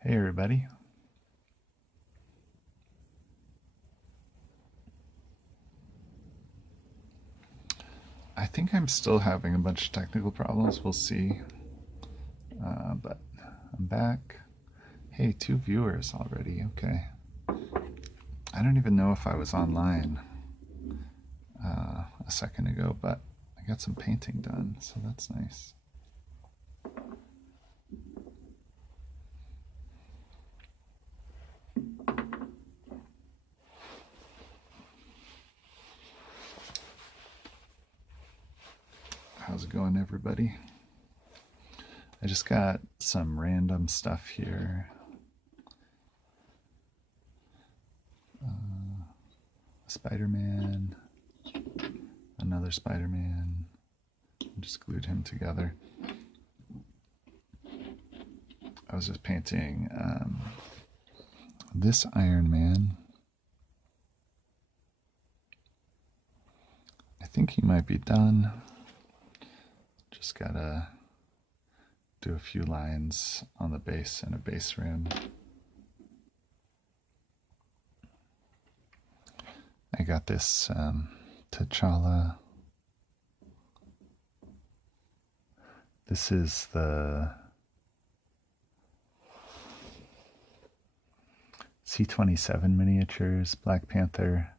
Hey everybody. I think I'm still having a bunch of technical problems. We'll see. But I'm back. Hey, two viewers already. Okay. I don't even know if I was online a second ago, but I got some painting done, so that's nice. How's it going, everybody? I just got some random stuff here. Spider-Man, another Spider-Man. Just glued him together. I was just painting this Iron Man. I think he might be done. Just gotta do a few lines on the base and a base rim. I got this T'Challa. This is the C-27 miniatures, Black Panther.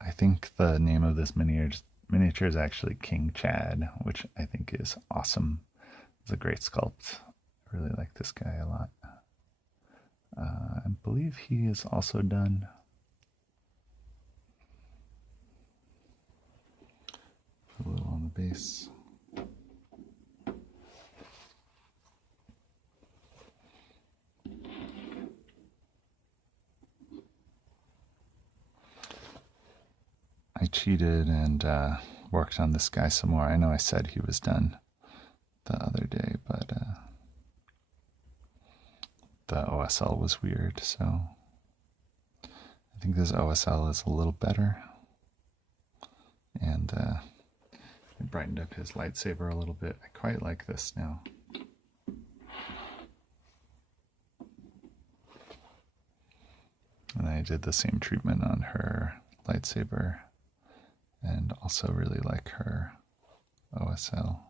I think the name of this miniature is actually King Chad, which I think is awesome. It's a great sculpt. I really like this guy a lot. I believe he is also done. A little on the base. I cheated and worked on this guy some more. I know I said he was done the other day, but the OSL was weird, so I think this OSL is a little better. And it brightened up his lightsaber a little bit. I quite like this now. And I did the same treatment on her lightsaber and also really like her OSL.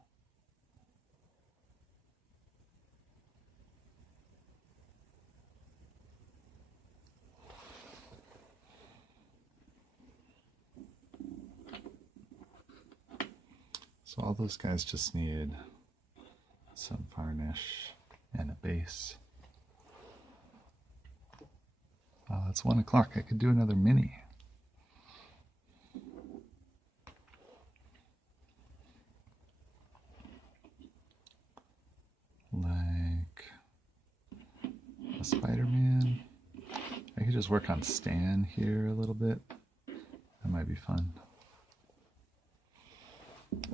So all those guys just need some varnish and a base. It's 1 o'clock. I could do another mini. Like a Spider-Man. I could just work on Stan here a little bit. That might be fun.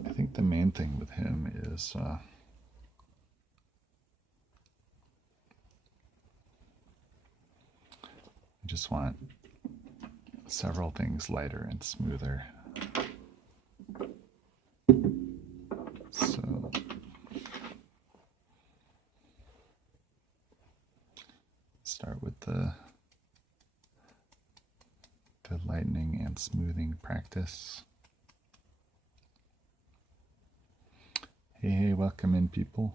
I think the main thing with him is I just want several things lighter and smoother. So start with the lightening and smoothing practice. Hey, welcome in, people.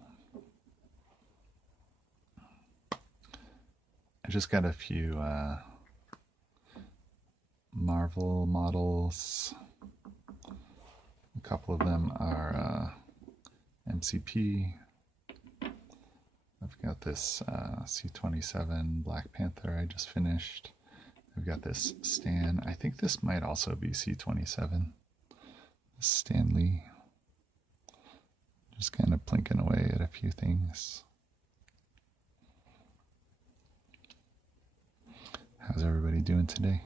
I just got a few Marvel models. A couple of them are MCP. I've got this C-27 Black Panther I just finished. I've got this Stan. I think this might also be C-27. Stan Lee. Just kind of plinking away at a few things. How's everybody doing today?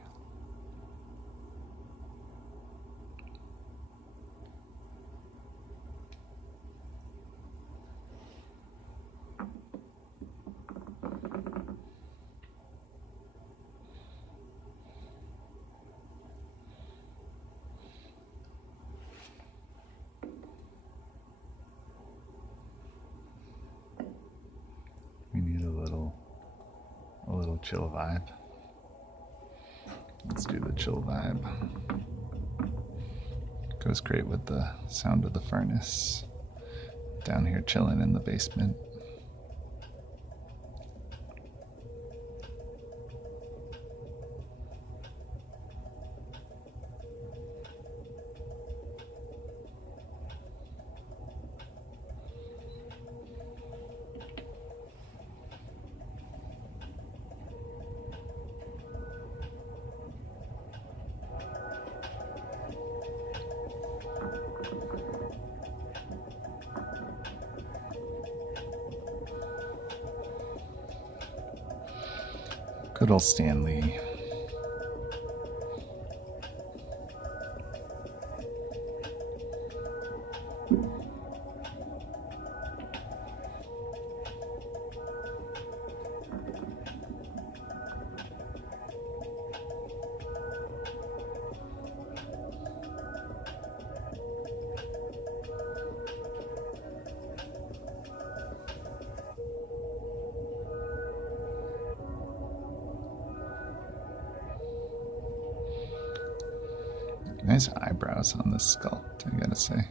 We need a little chill vibe. Let's do the chill vibe. Goes great with the sound of the furnace. Down here chilling in the basement. Good old Stanley. Nice eyebrows on this sculpt, I gotta say.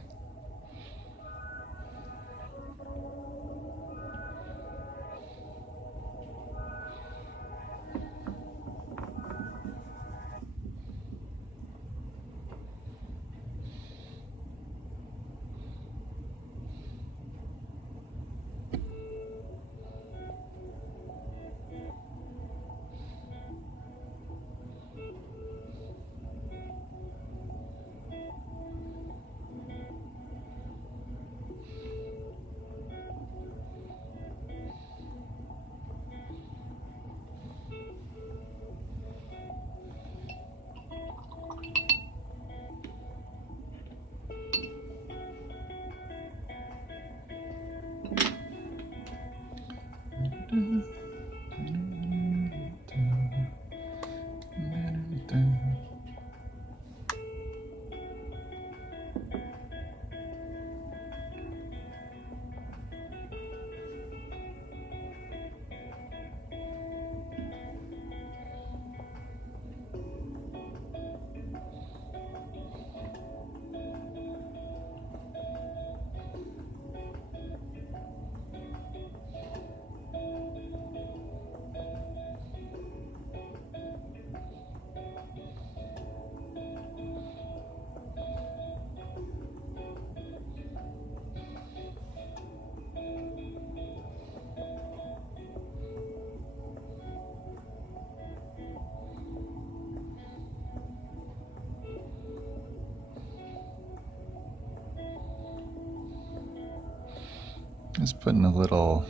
Just putting a little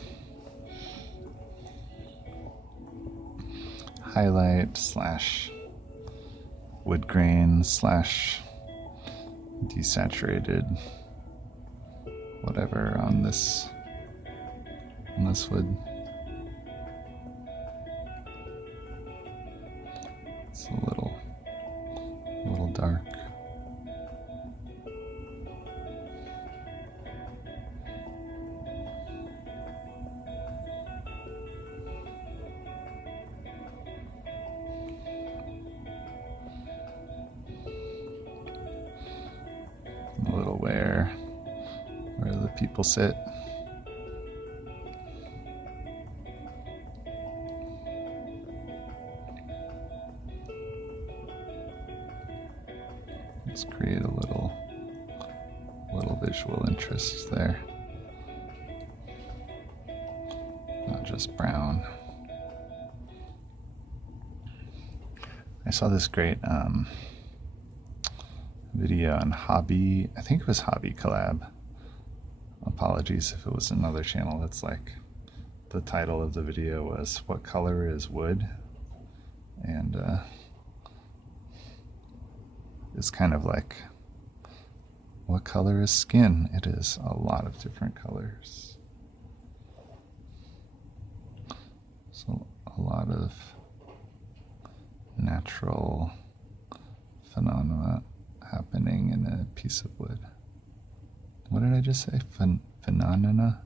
highlight slash wood grain slash desaturated whatever on this wood. It's a little dark. A little where the people sit. Let's create a little visual interest there. Not just brown. I saw this great video on Hobby, I think it was Hobby Collab. Apologies if it was another channel. That's like, the title of the video was "What Color is Wood?" And it's kind of like, what color is skin? It is a lot of different colors. So a lot of natural phenomena happening in a piece of wood. What did I just say? Phenomena?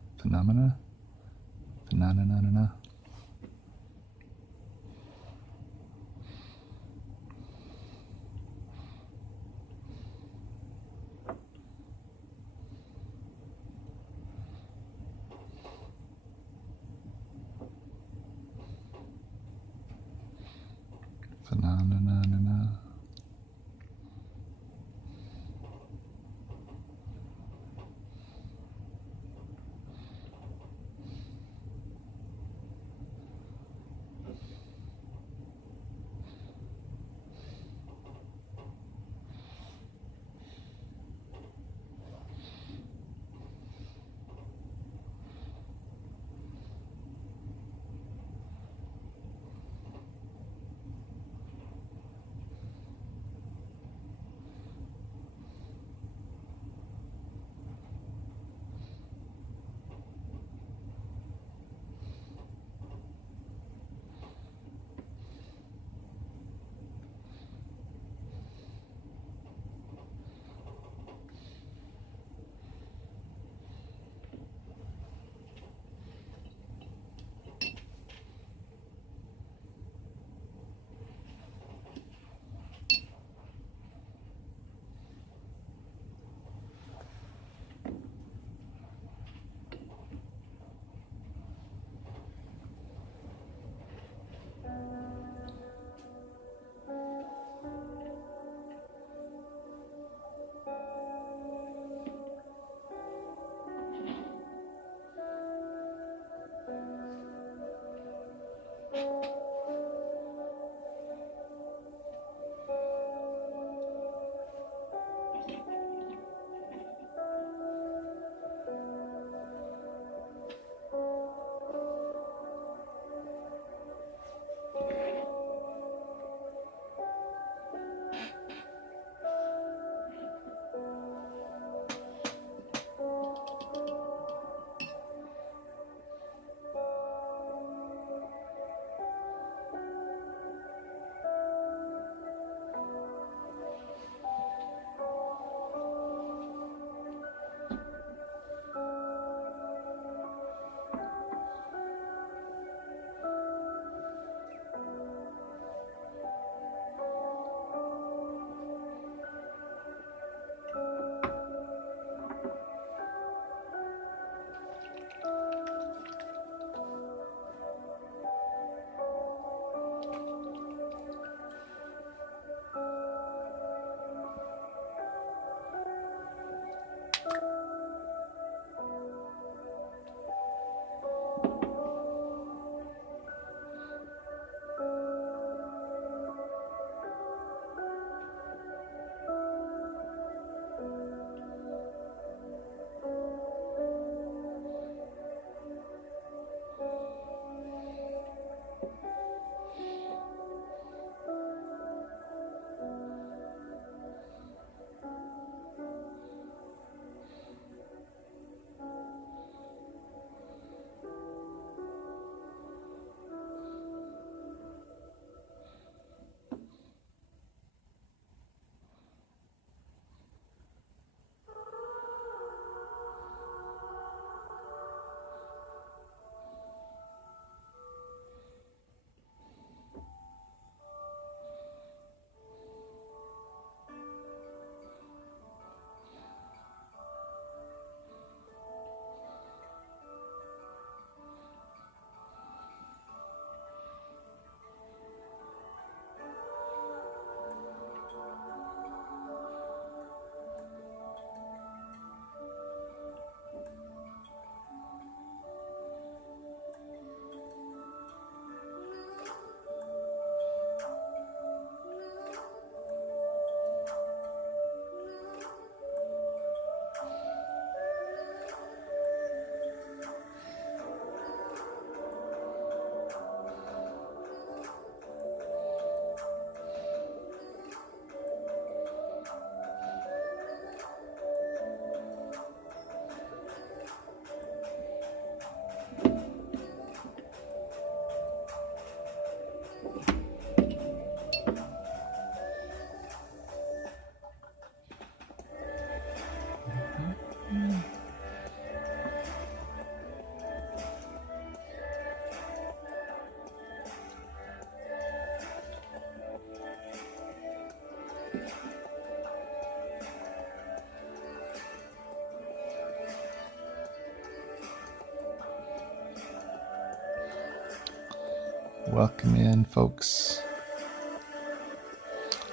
welcome in, folks.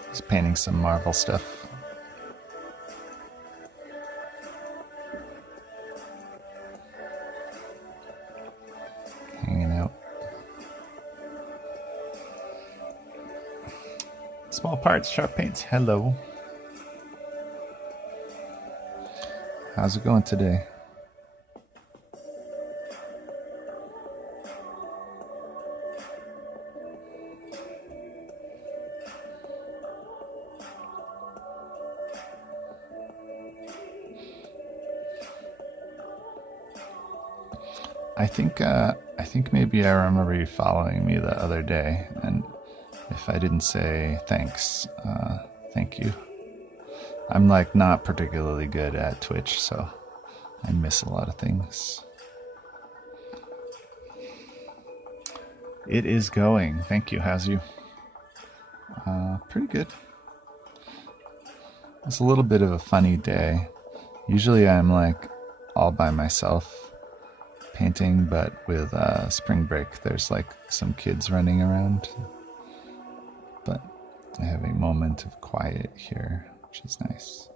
Just painting some Marvel stuff. Hanging out. Small parts, sharp paints. Hello. How's it going today? I think maybe I remember you following me the other day, and if I didn't say thanks, thank you. I'm like not particularly good at Twitch, so I miss a lot of things. It is going. Thank you. How's you? Pretty good. It's a little bit of a funny day. Usually I'm like all by myself painting, but with spring break there's like some kids running around. But I have a moment of quiet here, which is nice.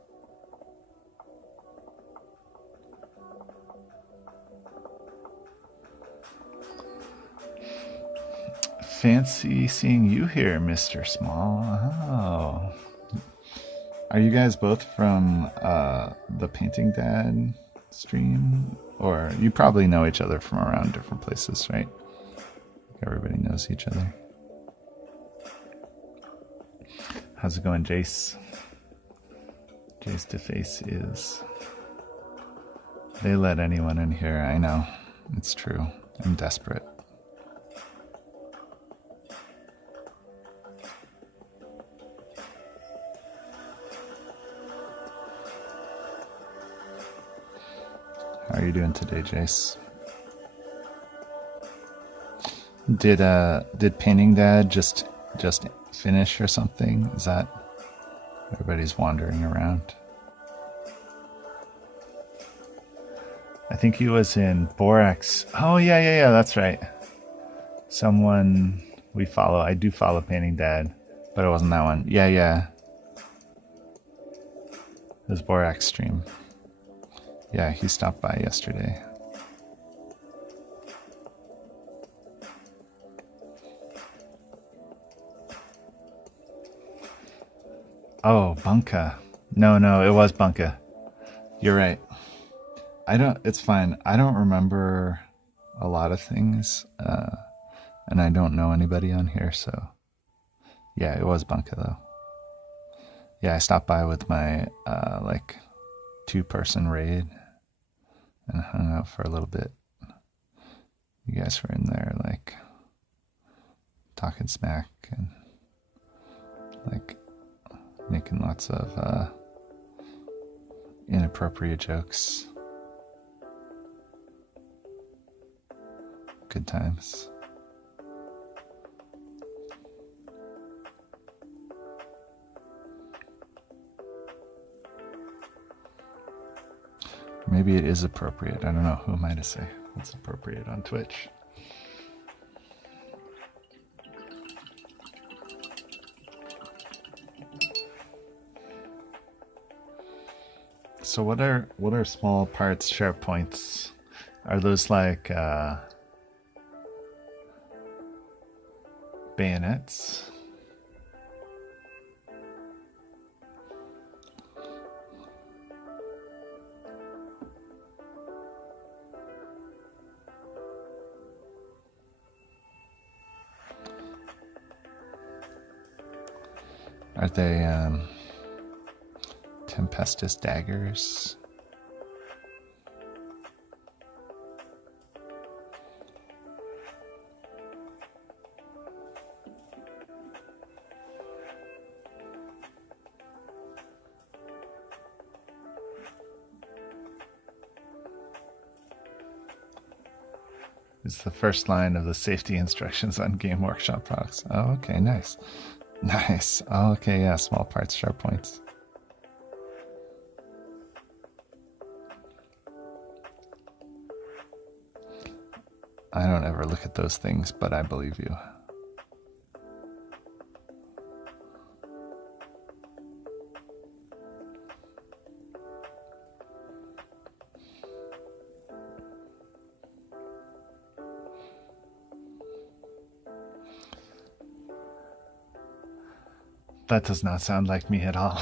Fancy seeing you here, Mr. Small. Oh. Are you guys both from the Painting Dad stream? Or you probably know each other from around different places, right? Everybody knows each other. How's it going, Jace? Jace DeFace is... They let anyone in here, I know. It's true. I'm desperate. How are you doing today, Jace? Did Painting Dad just finish or something? Is that everybody's wandering around? I think he was in Borax. Oh yeah, that's right. Someone we follow. I do follow Painting Dad, but it wasn't that one. Yeah. It was Borax stream. Yeah, he stopped by yesterday. Oh, Bunka. No, it was Bunka. You're right. It's fine. I don't remember a lot of things, and I don't know anybody on here, so yeah, it was Bunka though. Yeah, I stopped by with my like 2-person raid and hung out for a little bit. You guys were in there like talking smack and like making lots of inappropriate jokes. Good times. Maybe it is appropriate. I don't know. Who am I to say what's appropriate on Twitch? So what are small parts, sharp points? Are those like bayonets? Are they Tempestus daggers? It's the first line of the safety instructions on Game Workshop products. Oh, okay, nice. Nice. Oh, okay, yeah, small parts, sharp points. I don't ever look at those things, but I believe you. That does not sound like me at all.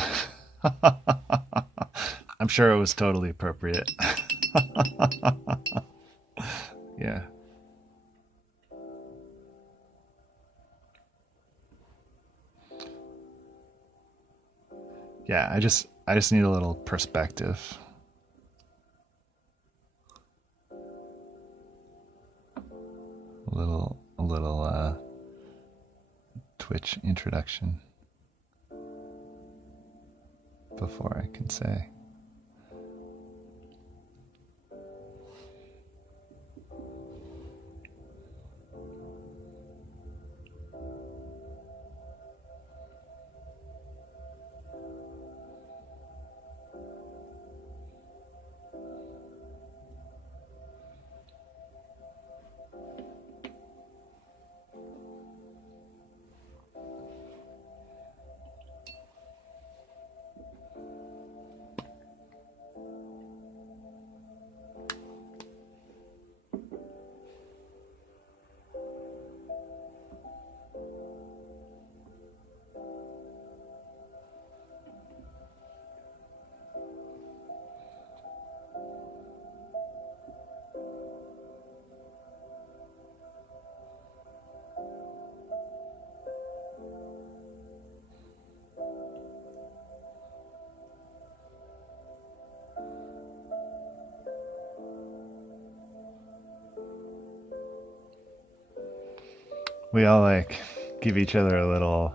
I'm sure it was totally appropriate. Yeah. Yeah, I just need a little perspective. A little Twitch introduction before I can say. We all like give each other a little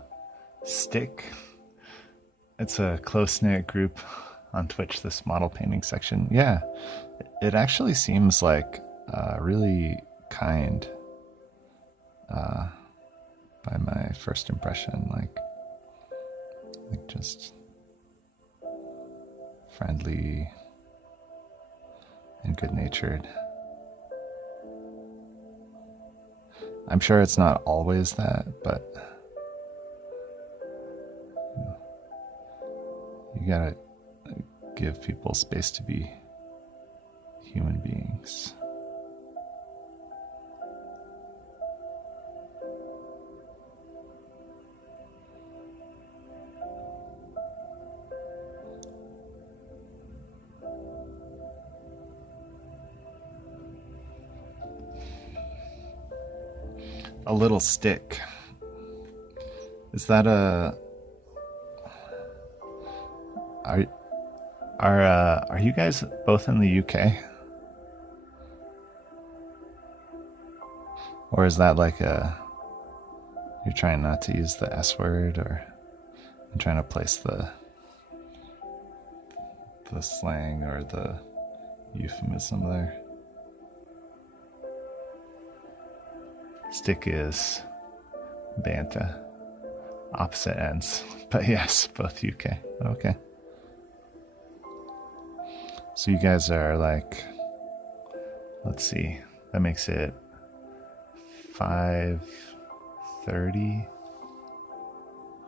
stick. It's a close knit group on Twitch, this model painting section. Yeah, it actually seems like really kind by my first impression. Like just friendly and good natured. I'm sure it's not always that, but you gotta give people space to be human beings. A little stick. Is that a are are you guys both in the UK? Or is that like a you're trying not to use the S word, or I'm trying to place the slang or the euphemism there? Stick is Banta. Opposite ends. But yes, both UK. Okay. So you guys are like, let's see, that makes it 5:30.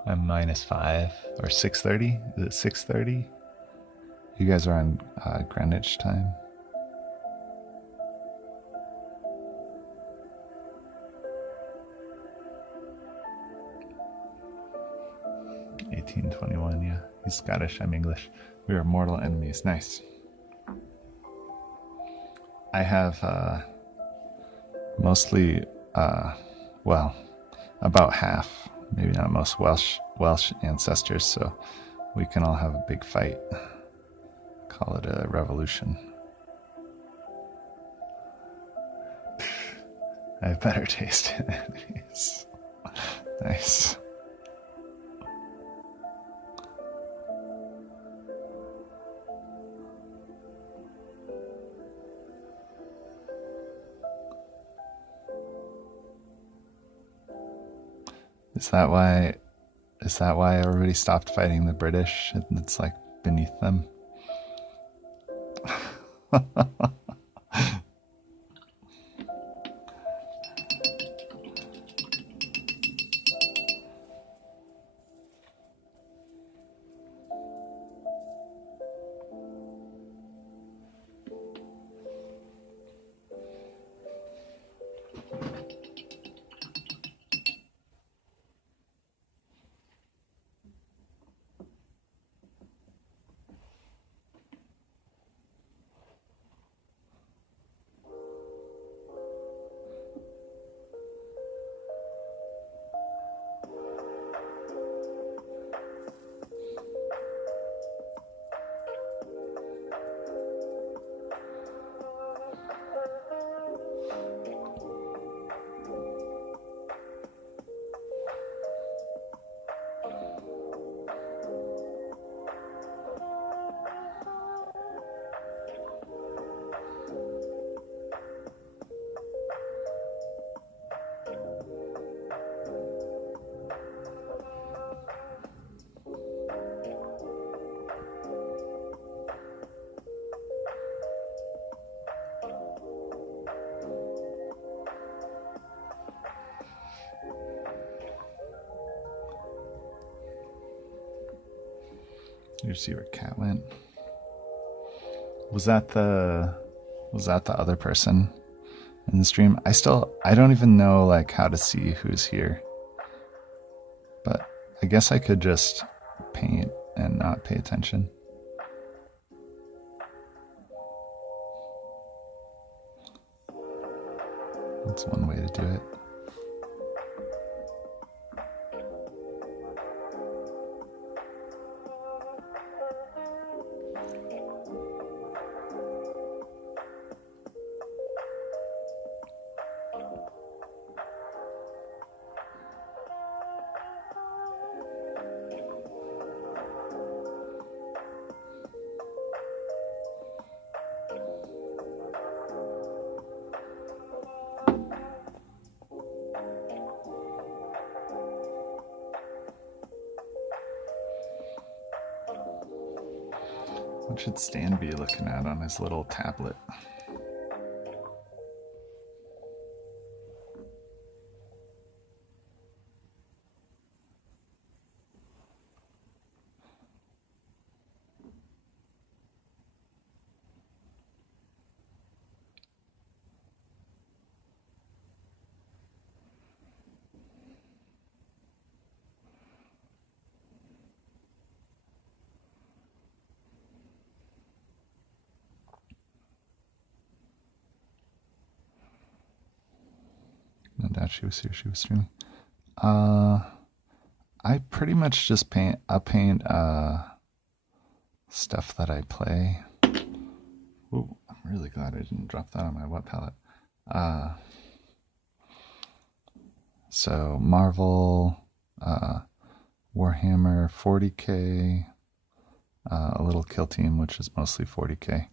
I'm -5 or 6:30. Is it 6:30? You guys are on Greenwich time. 1821. Yeah, he's Scottish. I'm English. We are mortal enemies. Nice. I have mostly, well, about half, maybe not most Welsh ancestors, so we can all have a big fight. Call it a revolution. I have better taste in enemies. Nice. Is that why everybody stopped fighting the British? It's like beneath them. You see where Cat went? Was that the other person in the stream? I don't even know like how to see who's here. But I guess I could just paint and not pay attention. That's one way to do it. What should Stan be looking at on his little tablet? No doubt she was here. She was streaming. I pretty much just paint. I paint stuff that I play. Ooh, I'm really glad I didn't drop that on my wet palette. So Marvel, Warhammer 40k, a little Kill Team, which is mostly 40k.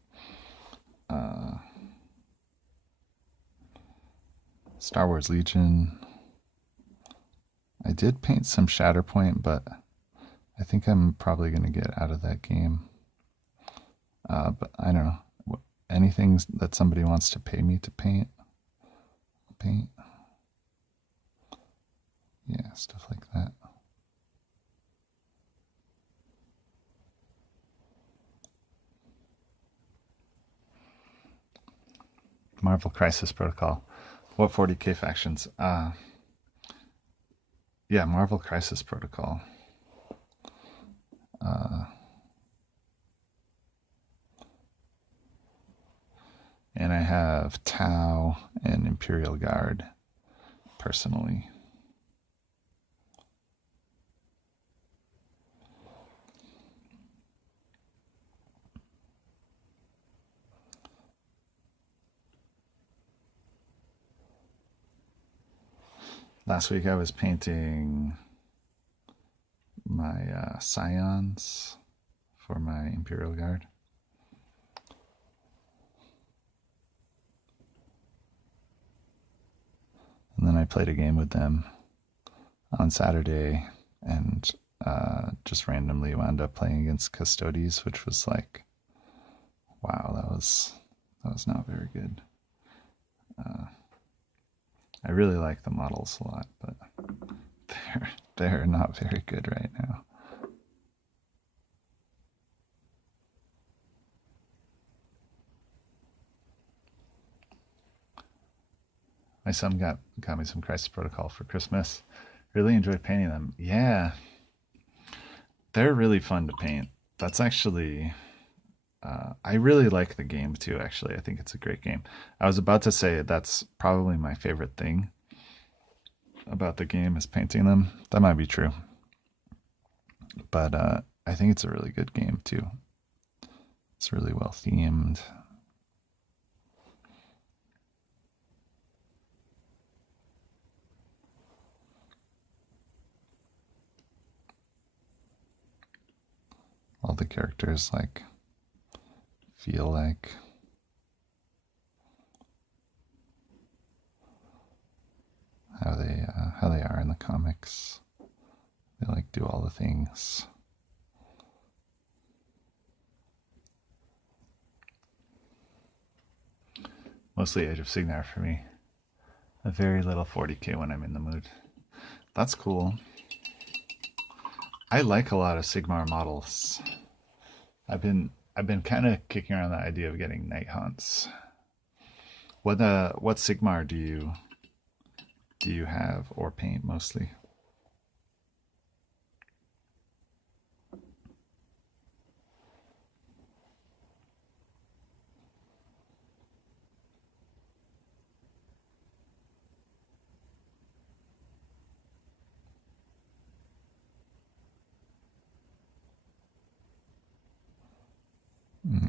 Star Wars Legion. I did paint some Shatterpoint, but I think I'm probably going to get out of that game. But I don't know. Anything that somebody wants to pay me to paint, I'll paint. Yeah, stuff like that. Marvel Crisis Protocol. What 40k factions? Yeah, Marvel Crisis Protocol. And I have Tau and Imperial Guard, personally. Last week I was painting my Scions for my Imperial Guard. And then I played a game with them on Saturday and just randomly wound up playing against Custodes, which was like, wow, that was not very good. I really like the models a lot, but they're not very good right now. My son got me some Crisis Protocol for Christmas. Really enjoyed painting them. Yeah, they're really fun to paint. That's actually, I really like the game too, actually. I think it's a great game. I was about to say that's probably my favorite thing about the game is painting them. That might be true. But I think it's a really good game too. It's really well themed. All the characters like feel like how they are in the comics. They like do all the things. Mostly Age of Sigmar for me. A very little 40k when I'm in the mood. That's cool. I like a lot of Sigmar models. I've been kind of kicking around the idea of getting night hunts. What Sigmar do you have or paint mostly?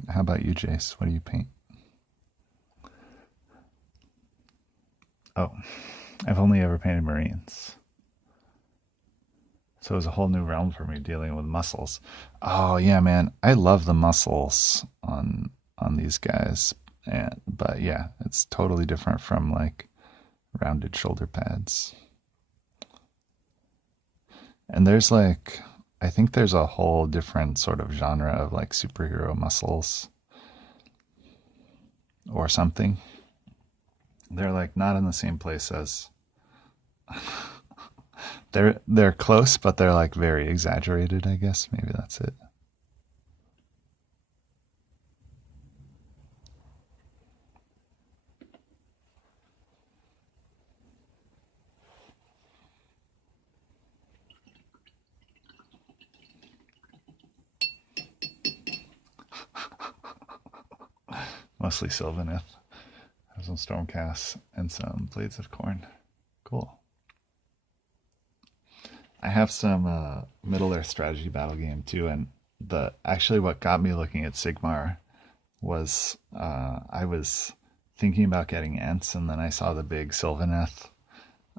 How about you, Jace? What do you paint? Oh, I've only ever painted Marines. So it was a whole new realm for me dealing with muscles. Oh yeah, man, I love the muscles on these guys, but yeah, it's totally different from like rounded shoulder pads. And there's like, I think there's a whole different sort of genre of like superhero muscles or something. They're like not in the same place as they're close, but they're like very exaggerated, I guess. Maybe that's it. Mostly Sylvaneth. Have some Stormcasts and some Blades of Corn. Cool. I have some Middle Earth strategy battle game too, and the actually what got me looking at Sigmar was I was thinking about getting Ents, and then I saw the big Sylvaneth.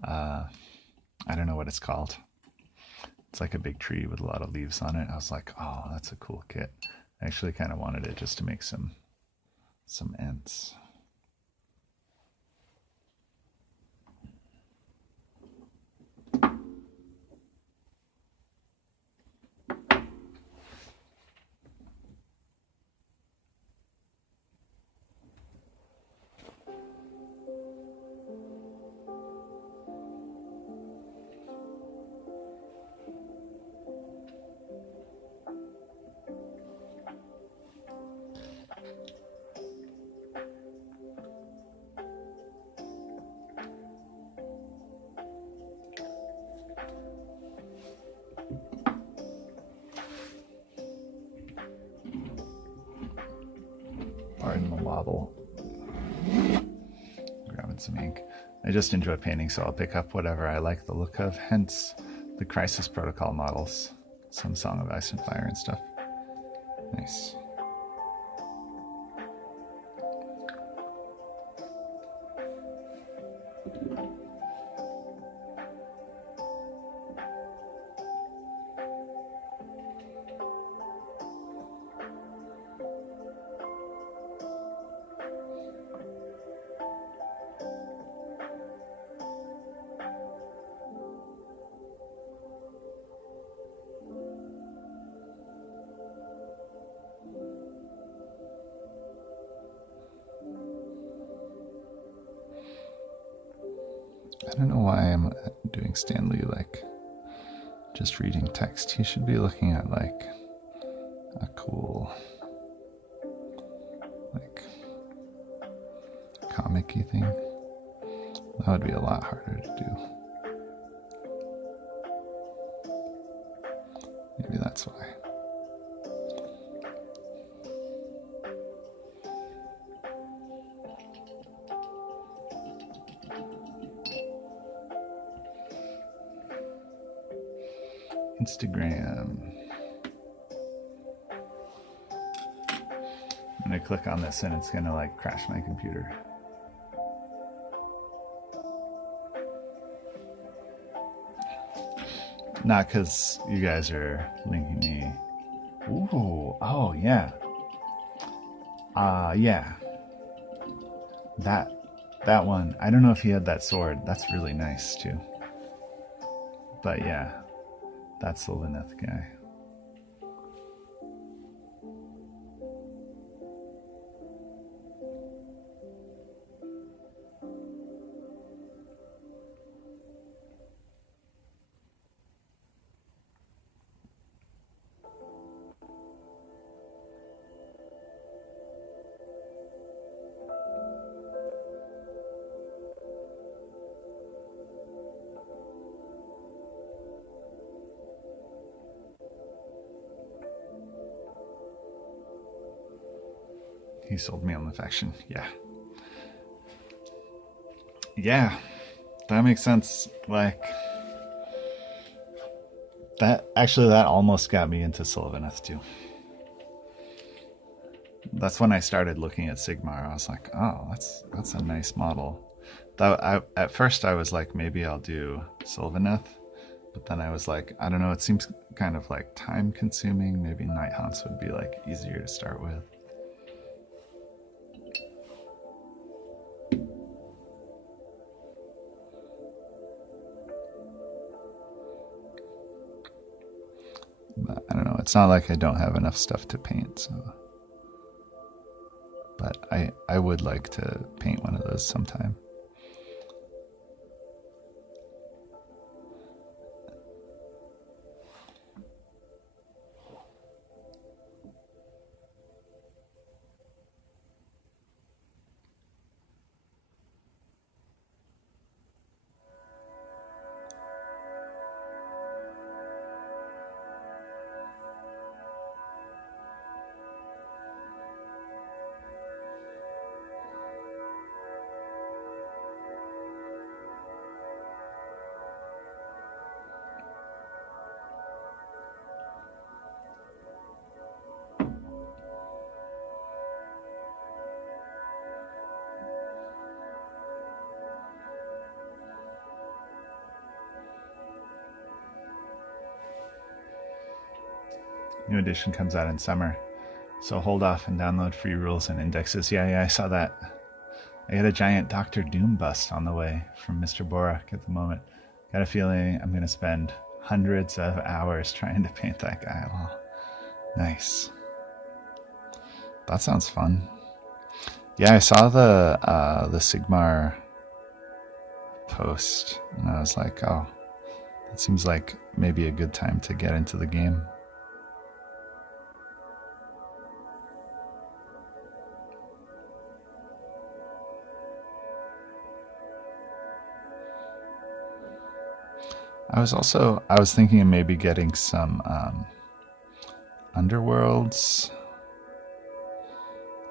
Uh, I don't know what it's called. It's like a big tree with a lot of leaves on it. I was like, oh, that's a cool kit. I actually kind of wanted it just to make some Ents. Pardon the wobble. Grabbing some ink. I just enjoy painting, so I'll pick up whatever I like the look of, hence the Crisis Protocol models. Some Song of Ice and Fire and stuff. Nice. I don't know why I'm doing Stanley like just reading text. He should be looking at like a cool, like comic-y thing. That would be a lot harder to do. Maybe that's why. Instagram. I'm gonna click on this and it's gonna like crash my computer. Not because you guys are linking me. Ooh, oh yeah. Yeah. That one. I don't know if he had that sword. That's really nice too. But yeah, that's the Lineth guy. He sold me on the faction. Yeah. Yeah, that makes sense. Like, that actually, that almost got me into Sylvaneth too. That's when I started looking at Sigmar. I was like, oh, that's a nice model. At first I was like, maybe I'll do Sylvaneth, but then I was like, I don't know, it seems kind of like time consuming. Maybe Nighthaunt would be like easier to start with. But I don't know, it's not like I don't have enough stuff to paint, so. But I would like to paint one of those sometime. New edition comes out in summer, so hold off and download free rules and indexes. Yeah, I saw that. I got a giant Doctor Doom bust on the way from Mr. Borak at the moment. Got a feeling I'm going to spend hundreds of hours trying to paint that guy. Oh, nice. That sounds fun. Yeah, I saw the Sigmar post, and I was like, oh, that seems like maybe a good time to get into the game. I was thinking of maybe getting some Underworlds,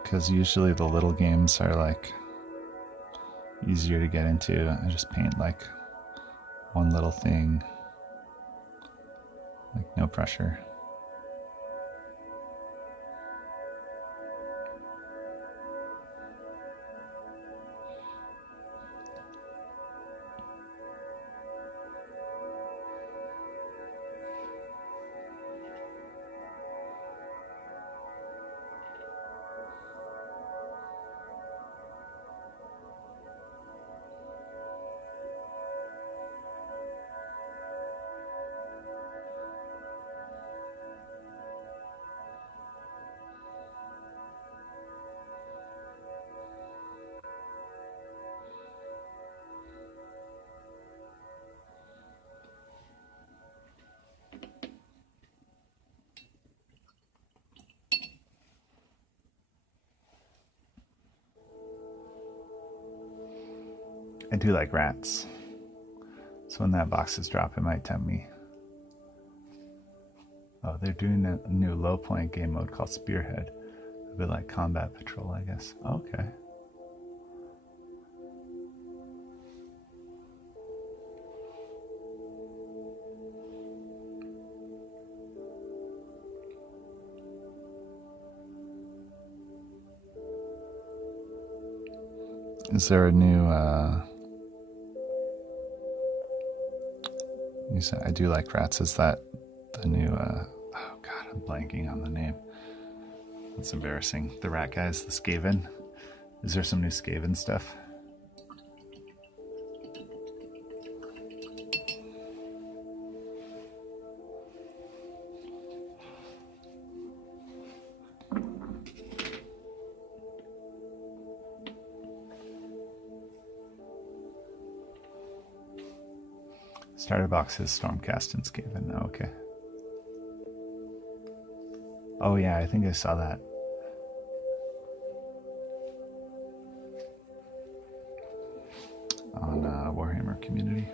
because usually the little games are like easier to get into. I just paint like one little thing, like no pressure. I do like rats, so when that boxes drop, it might tempt me. Oh, they're doing a new low point game mode called Spearhead. A bit like Combat Patrol, I guess. Okay. Is there a new you said I do like rats. Is that the new oh god, I'm blanking on the name. That's embarrassing. The rat guys, the Skaven. Is there some new Skaven stuff? Starter box is Stormcast and Skaven. Oh, okay. Oh yeah, I think I saw that. On Warhammer Community.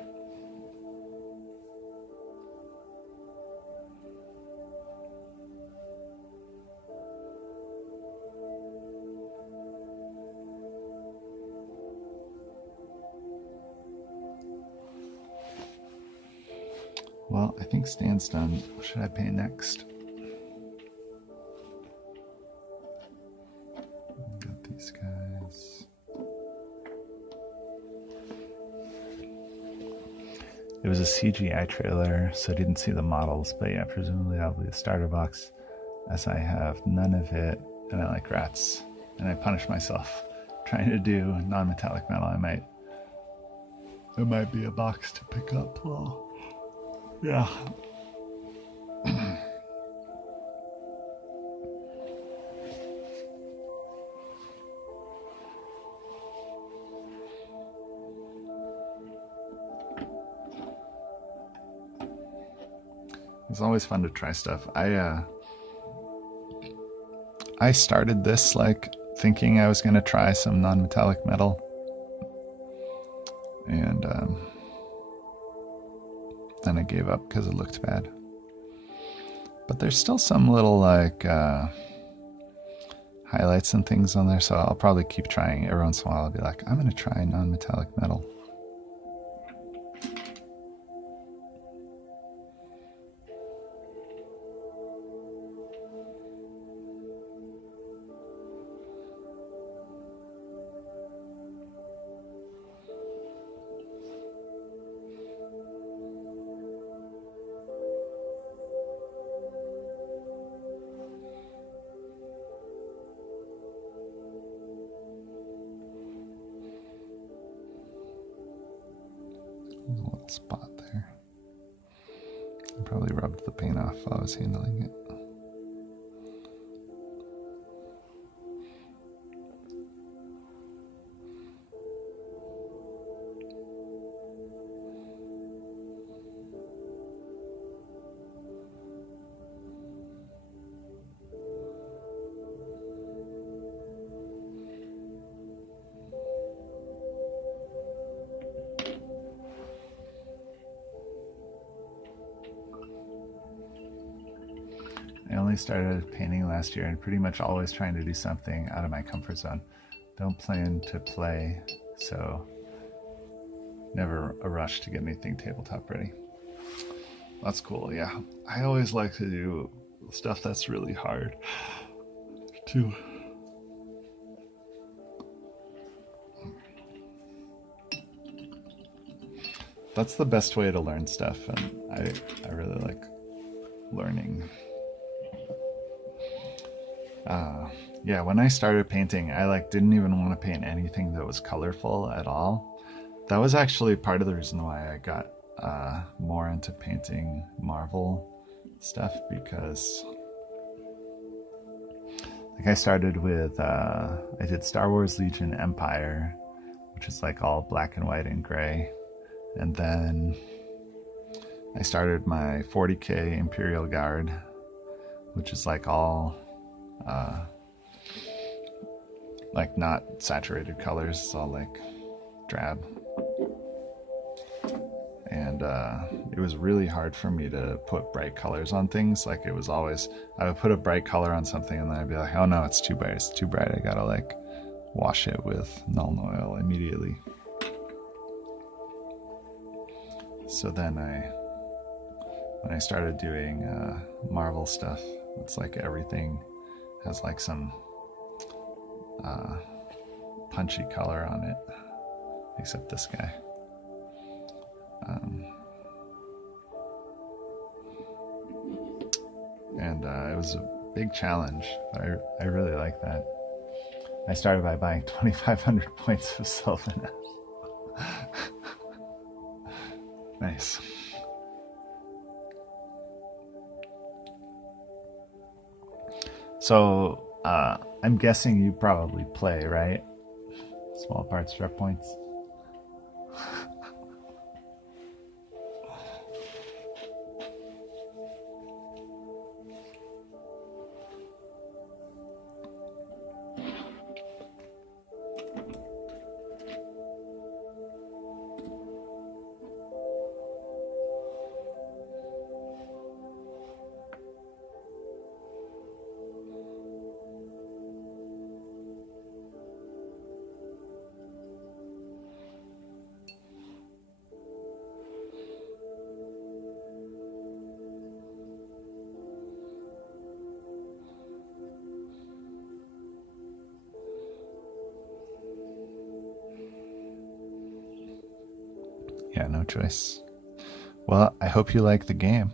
Well, I think Stan's done. What should I paint next? Got these guys. It was a CGI trailer, so I didn't see the models, but yeah, presumably that'll be the starter box, as I have none of it, and I like rats, and I punish myself trying to do non-metallic metal. It might be a box to pick up. Well, yeah. It's always fun to try stuff. I started this like thinking I was gonna try some non-metallic metal, and then I gave up because it looked bad. But there's still some little like highlights and things on there, so I'll probably keep trying. Every once in a while I'll be like, I'm gonna try non-metallic metal. There's a little spot there. I probably rubbed the paint off while I was handling it. I only started painting last year and pretty much always trying to do something out of my comfort zone. Don't plan to play, so never a rush to get anything tabletop ready. That's cool, yeah. I always like to do stuff that's really hard too. That's the best way to learn stuff, and I really like learning. Yeah, when I started painting, I like didn't even want to paint anything that was colorful at all. That was actually part of the reason why I got more into painting Marvel stuff, because like I started with I did Star Wars Legion Empire, which is like all black and white and gray, and then I started my 40K Imperial Guard, which is like all like not saturated colors. It's all like drab, and it was really hard for me to put bright colors on things. Like it was always, I would put a bright color on something and then I'd be like, oh no, it's too bright, it's too bright, I gotta like wash it with Nuln Oil immediately. So then when I started doing Marvel stuff, it's like everything has like some punchy color on it, except this guy. And it was a big challenge. I really like that. I started by buying 2,500 points of Sylvanas. Nice. So I'm guessing you probably play, right? Small parts, strep points. Yeah, no choice. Well, I hope you like the game.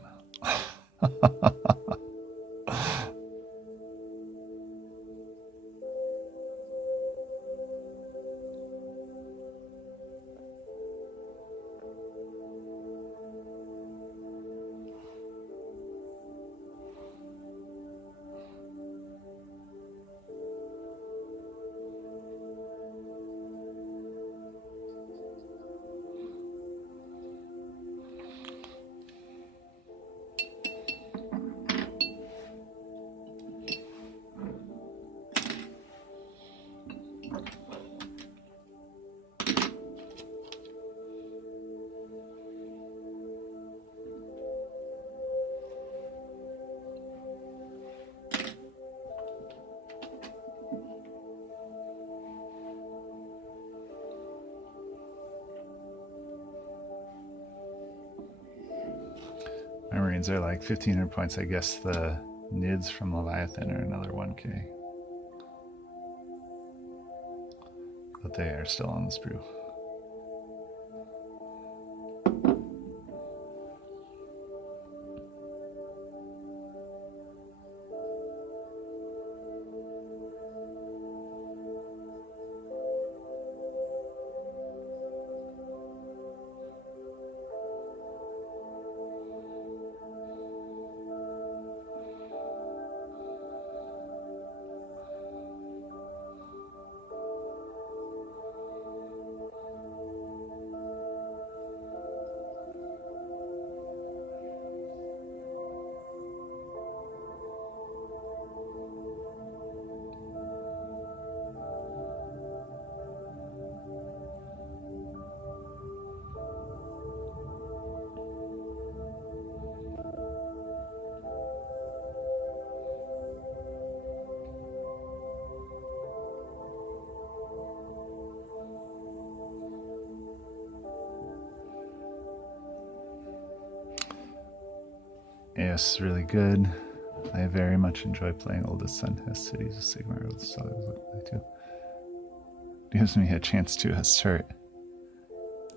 My Marines are like 1,500 points. I guess the NIDs from Leviathan are another 1k. But they are still on the sprue. AOS is really good. I very much enjoy playing Oldest Sun Test Cities of Sigmar with Solid too. Gives me a chance to assert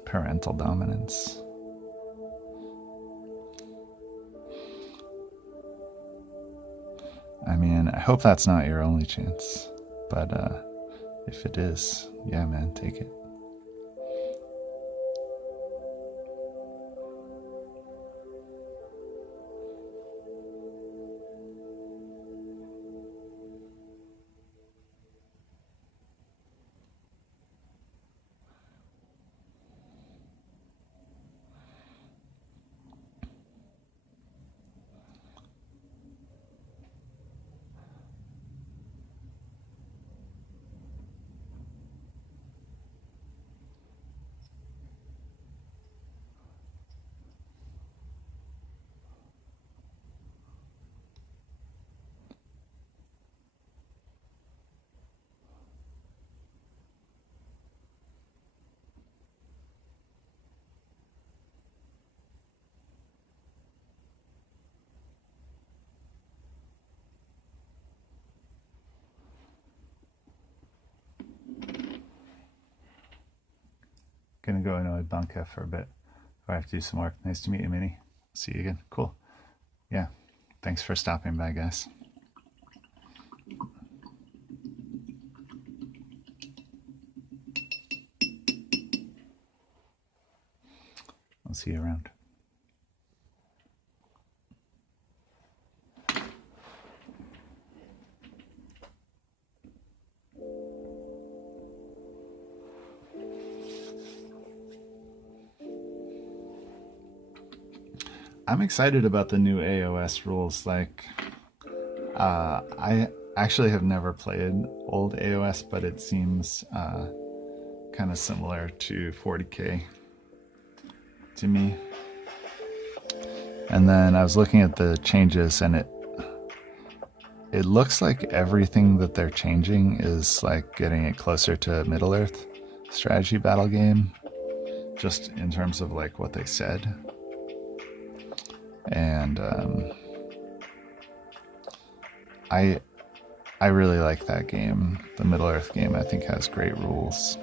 parental dominance. I mean, I hope that's not your only chance, but if it is, yeah, man, take it. Gonna go annoy Banka for a bit. I have to do some work. Nice to meet you, Minnie. See you again. Cool. Yeah. Thanks for stopping by, guys. I'll see you around. I'm excited about the new AOS rules. Like, I actually have never played old AOS, but it seems kind of similar to 40k to me. And then I was looking at the changes, and it looks like everything that they're changing is like getting it closer to Middle-earth strategy battle game, just in terms of like what they said. And I really like that game. The Middle-earth game, I think, has great rules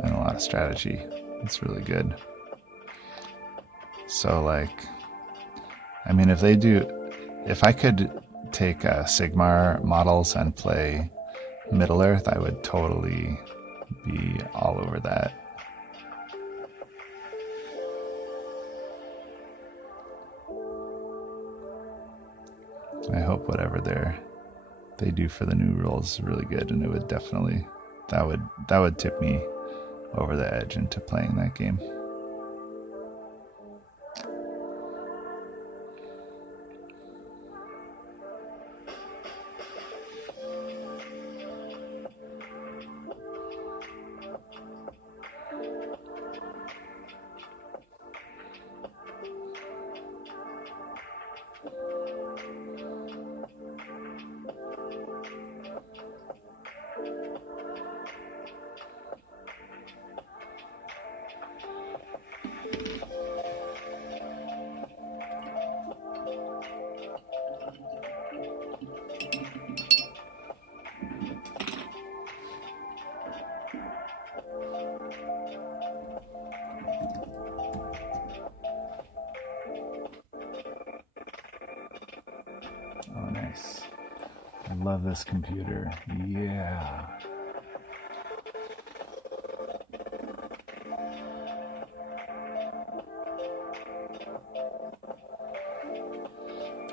and a lot strategy. It's really good. So like, I mean, if I could take Sigmar models and play Middle Earth, I would totally be all over that. I hope whatever they do for the new rules is really good, and it would definitely that would tip me over the edge into playing that game. Oh, nice. I love this computer. Yeah.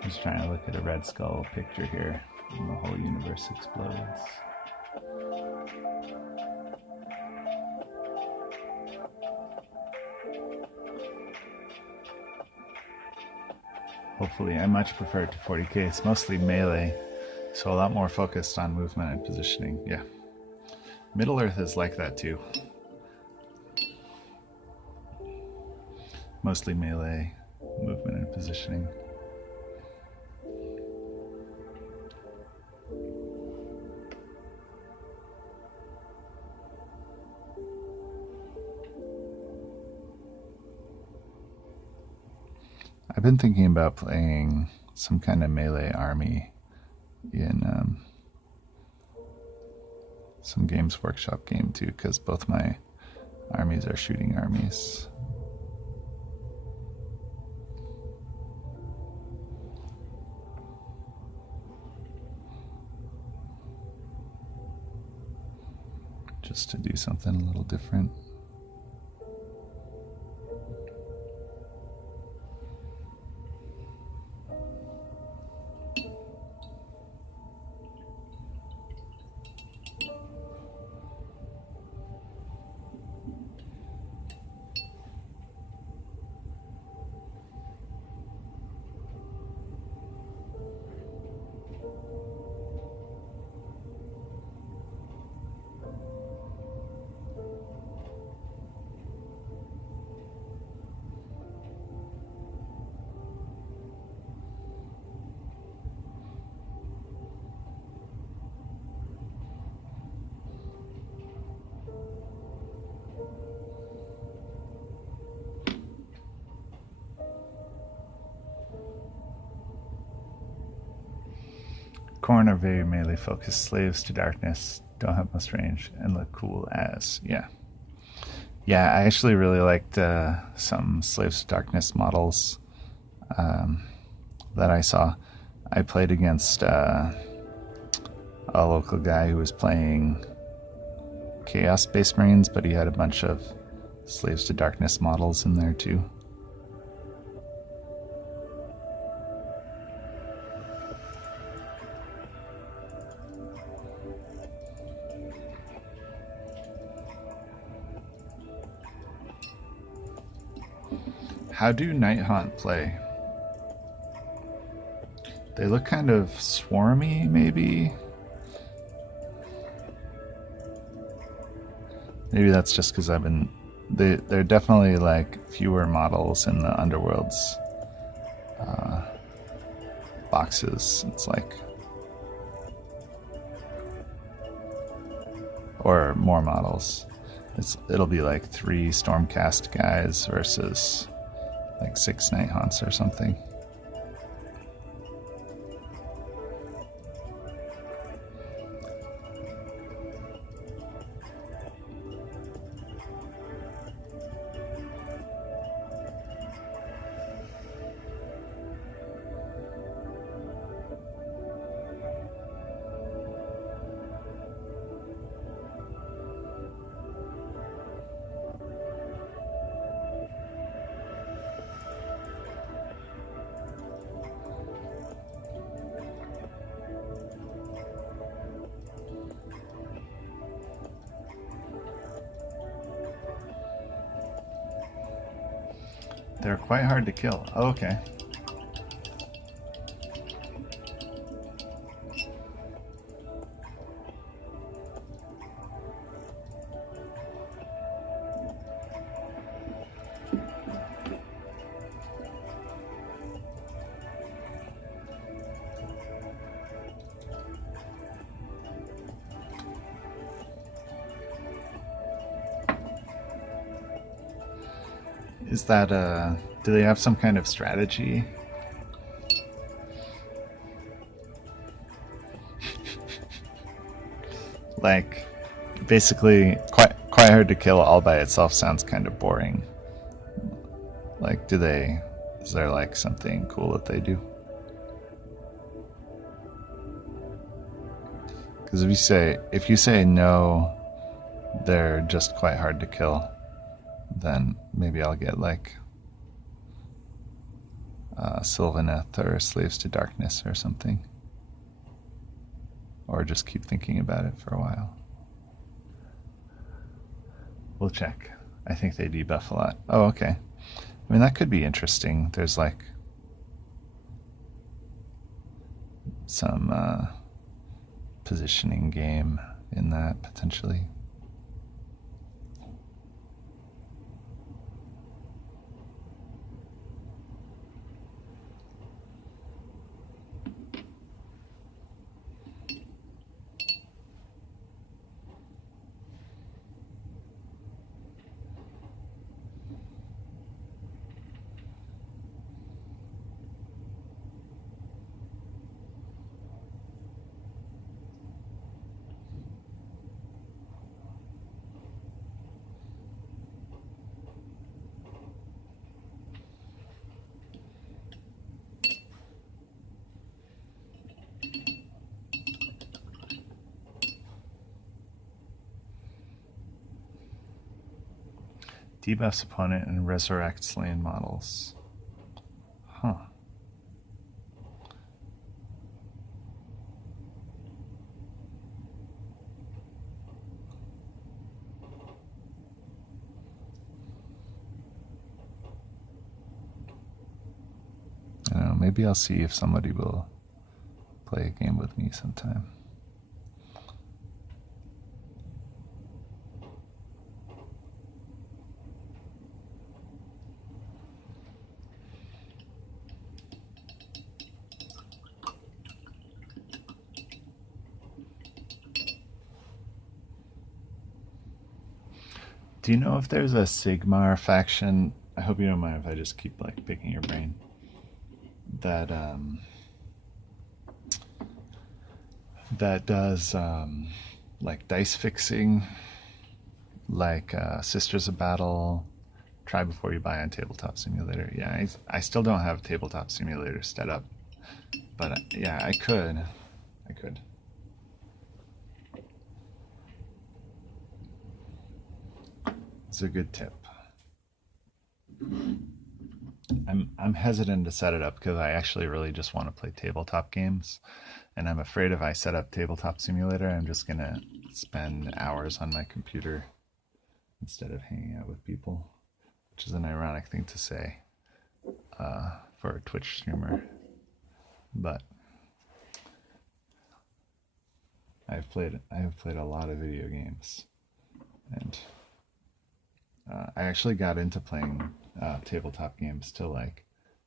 Just trying to look at a Red Skull picture here, and the whole universe explodes. Hopefully, I much prefer it to 40k. It's mostly melee, so a lot more focused on movement and positioning. Yeah. Middle Earth is like that too. Mostly melee, movement and positioning. I've been thinking about playing some kind of melee army in some Games Workshop game too, because both my armies are shooting armies. Just to do something a little different. Khorne are very melee focused. Slaves to darkness don't have much range and look cool as. Yeah. Yeah, I actually really liked some Slaves to Darkness models that I saw. I played against a local guy who was playing Chaos Space Marines, but he had a bunch of Slaves to Darkness models in there too. How do Nighthaunt play? They look kind of swarmy, maybe? Maybe that's just because I've been... They're definitely like fewer models in the Underworld's boxes. It's like... Or more models. It'll be like 3 Stormcast guys versus like 6 Nighthaunts or something. They're quite hard to kill. Oh, okay. Is that do they have some kind of strategy? Like, basically, quite hard to kill all by itself sounds kind of boring. Like, is there like something cool that they do? Because if you say no, they're just quite hard to kill, then maybe I'll get like Sylvaneth or Slaves to Darkness or something. Or just keep thinking about it for a while. We'll check. I think they debuff a lot. Oh, okay. I mean, that could be interesting. There's like some positioning game in that, potentially. Debuffs opponent and resurrects land models. Huh. I don't know, maybe I'll see if somebody will play a game with me sometime. Do you know if there's a Sigmar faction? I hope you don't mind if I just keep like picking your brain. That does like dice fixing, like Sisters of Battle, Try Before You Buy on Tabletop Simulator. Yeah, I still don't have Tabletop Simulator set up, but yeah, I could. It's a good tip. I'm hesitant to set it up because I actually really just want to play tabletop games, and I'm afraid if I set up Tabletop Simulator, I'm just gonna spend hours on my computer instead of hanging out with people, which is an ironic thing to say for a Twitch streamer. But I have played a lot of video games, and I actually got into playing tabletop games to like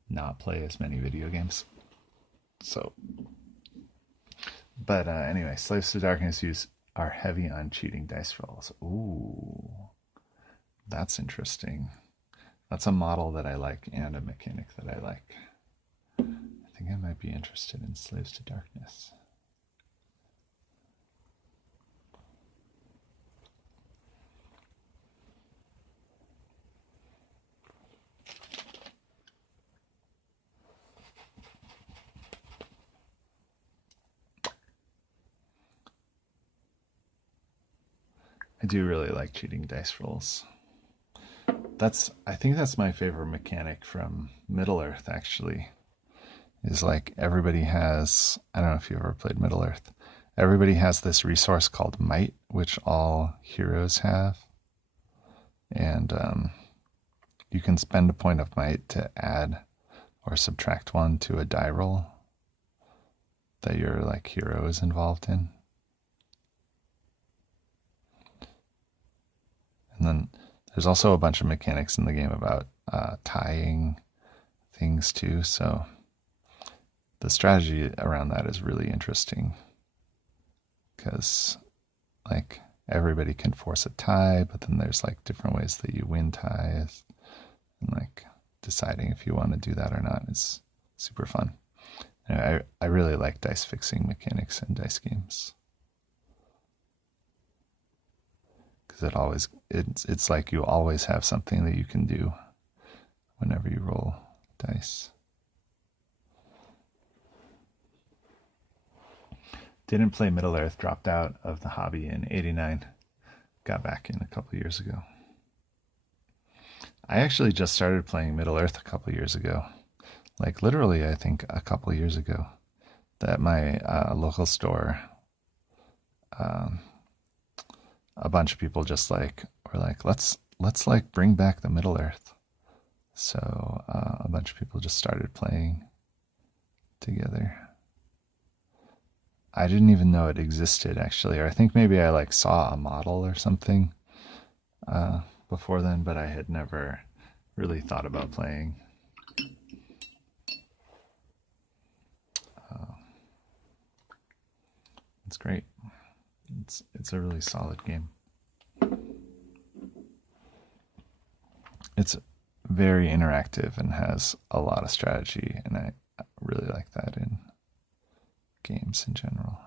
not play as many video games. So, but anyway, Slaves to Darkness are heavy on cheating dice rolls. Ooh, that's interesting. That's a model that I like and a mechanic that I like. I think I might be interested in Slaves to Darkness. I do really like cheating dice rolls. I think that's my favorite mechanic from Middle Earth, actually. Is like everybody has, I don't know if you've ever played Middle Earth. Everybody has this resource called Might, which all heroes have. And you can spend a point of might to add or subtract one to a die roll that your like hero is involved in. And then there's also a bunch of mechanics in the game about tying things too. So the strategy around that is really interesting because like everybody can force a tie, but then there's like different ways that you win ties, and like deciding if you want to do that or not is super fun. And I really like dice fixing mechanics in dice games because it's like you always have something that you can do whenever you roll dice. Didn't play Middle Earth, dropped out of the hobby in '89. Got back in a couple years ago. I actually just started playing Middle Earth a couple years ago. Like literally, I think a couple years ago. That my local store, um, a bunch of people just like were like, let's like bring back the Middle Earth. So a bunch of people just started playing together. I didn't even know it existed actually, or I think maybe I like saw a model or something before then, but I had never really thought about playing. It's great. It's a really solid game. It's very interactive and has a lot of strategy, and I really like that in games in general.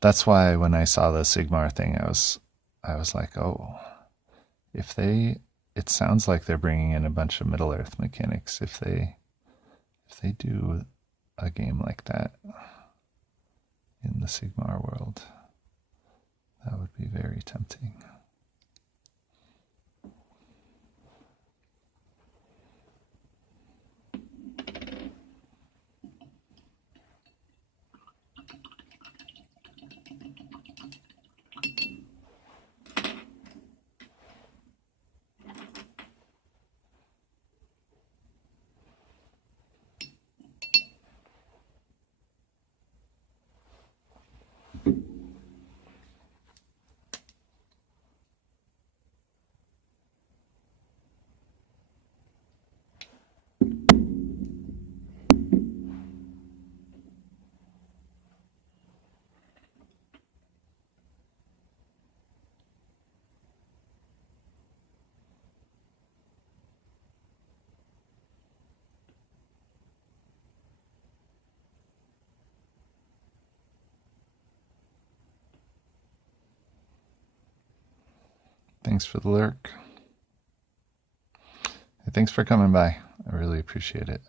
That's why when I saw the Sigmar thing, I was like, oh, if they, it sounds like they're bringing in a bunch of Middle Earth mechanics. If they do a game like that in the Sigmar world, that would be very tempting. Thanks for the lurk. Thanks for coming by. I really appreciate it.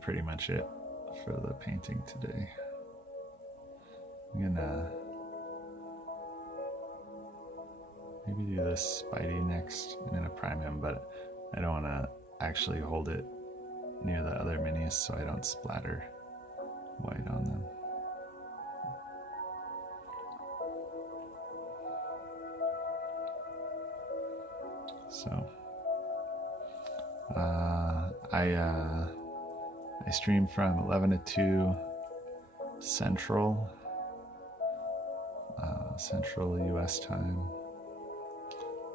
pretty much it for the painting today. I'm gonna maybe do this Spidey next. I'm gonna prime him, but I don't want to actually hold it near the other minis so I don't splatter white on them. So I stream from 11 to 2 Central US time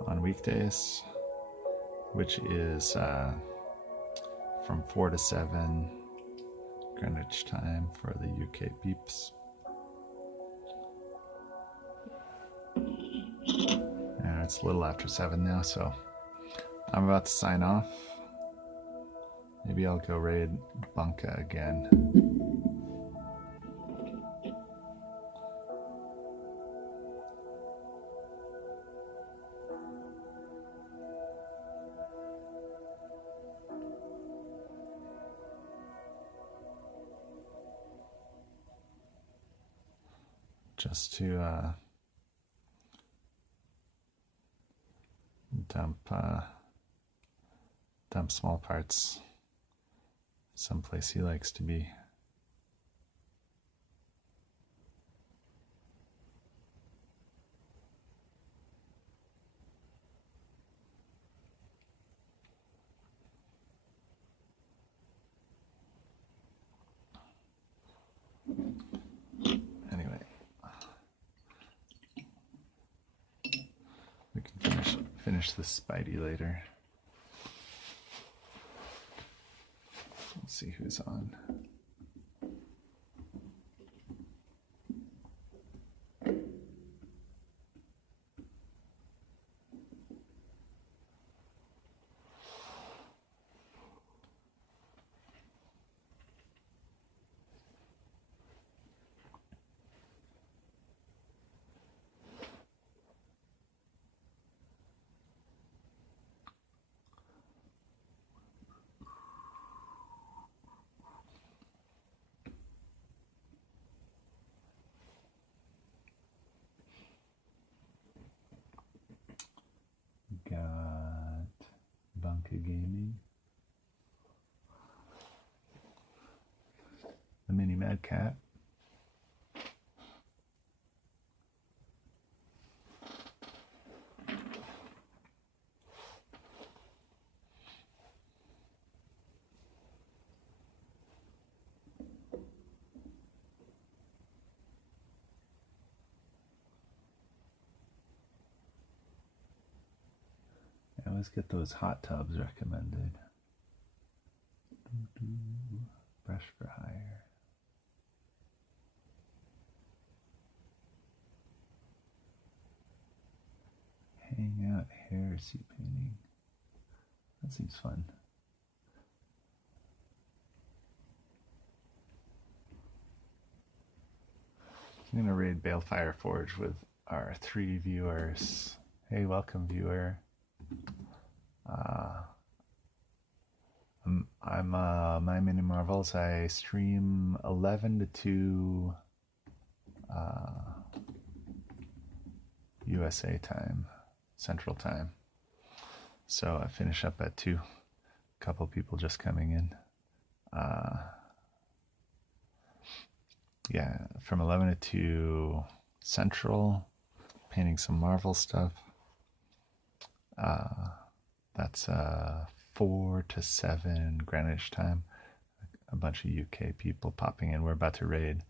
on weekdays, which is from 4 to 7 Greenwich time for the UK peeps. And it's a little after 7 now, so I'm about to sign off. Maybe I'll go raid Bunka again. Just to dump small parts someplace he likes to be. Anyway, we can finish this Spidey later. Let's see who's on. Got Bunka Gaming, the Mini Mad Cat, I always get those hot tubs recommended. Brush for hire. Hang out heresy painting. That seems fun. I'm gonna raid Balefire Forge with our 3 viewers. Hey, welcome viewer. I'm My Mini Marvels. I stream 11 to 2 USA time, Central time. So I finish up at 2. A couple people just coming in. Yeah, from 11 to 2 Central, painting some Marvel stuff. That's 4 to 7 Greenwich time. A bunch of UK people popping in. We're about to raid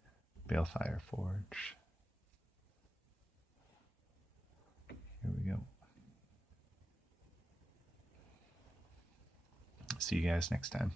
Balefire Forge. Here we go. See you guys next time.